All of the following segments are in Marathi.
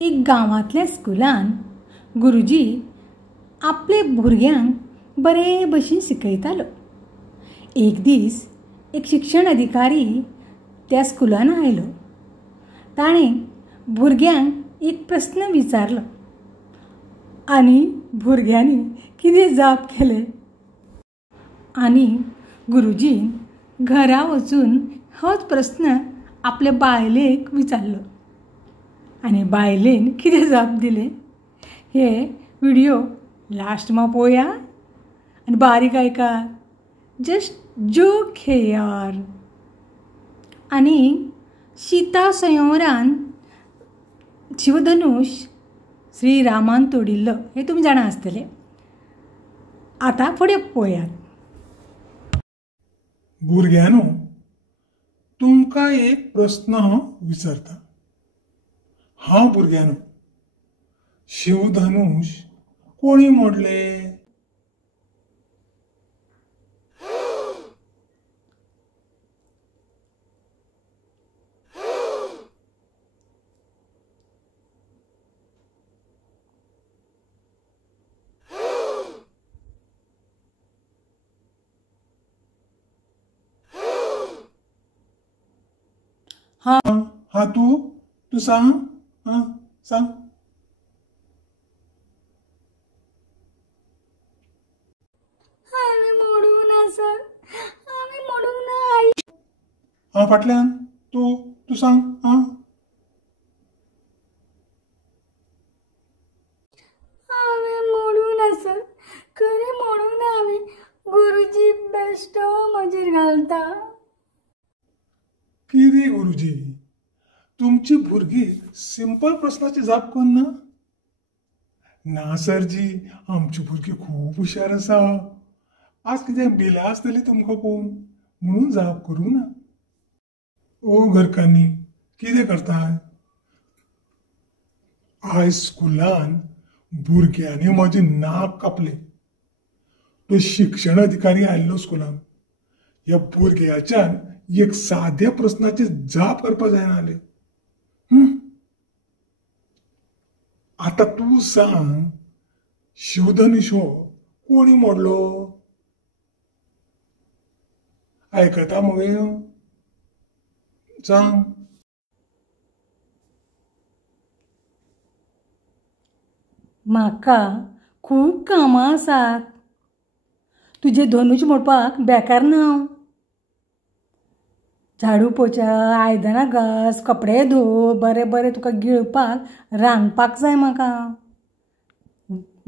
एक गांवांतल्या स्कुलान गुरुजी आपले भुरग्यांक बरे भशेन शिकयतालो। एक दीस एक शिक्षण अधिकारी त्या स्कुलान आयलो। ताणें भुरग्यांक एक प्रस्न विचारलो आनी भुरग्यांनी कितें जाप केले। आनी गुरुजीन घरा वचून होच प्रस्न आपल्या बायलेक विचारलो आनी बायलेन कितें जाप दिले हे व्हिडिओ लास्ट मा पळोवया आनी बारीक ऐकात। जस्ट जोक हे यार। आनी सीता स्वयंवरान शिवधनुश श्री रामान तोडिल्लो हे तुमी जाणा आसतले। आतां फुडें पळोवयात। भुरग्यांनो, तुमकां एक प्रस्न हांव विचारता। हांव भुरग्यांनो, शिवधनुश कोणी मोडले? हा तू सांग। सांग। आमी मोडूंक ना सर, आमी मोडूंक ना आई। फाटल्यान तू सांग। आमी मोडूंक ना सर, खरें मोडूंक ना आमी। गुरुजी बेश्टो म्हजेर घालता। कितें गुरुजी, तुमची भुरगीं सिंपल प्रस्नाची जाप करना? ना सरजी, आमची भुरगीं खूब हुशार आसा। आज कितें भिला आसतली तुमकां पळोवन म्हणून जाप करूंक ना। ओ घरकान्नी, कितें करताय? आयज स्कुलान भुरग्यांनी म्हजें नाक कापलें। तो शिक्षण अधिकारी आयल्लो स्कुलान। ह्या भुरग्याच्यान एक साद्या प्रस्नाची जाप करपा जायना जालें। आता तू सांग, शिवधनुश हो कोणी मोडलो? आयकता मगे? सांग। म्हाका खूब कामां आसात। तुजे धनुश मोडपाक बेकार ना हांव। झाडू पोचा, आयदनां घास, कपडे धुव, बरें बरें तुका गिळपाक रांदपाक जाय म्हाका।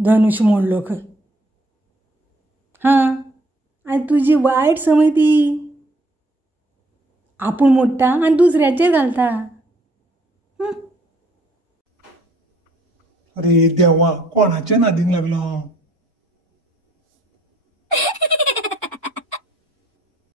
धनुश मोडलो खंय। आनी तुजी वायट संवय ती। आपूण मोडटा आनी दुसऱ्याचेर घालता। अरे देवा, कोणाच्या नादीक लागलो?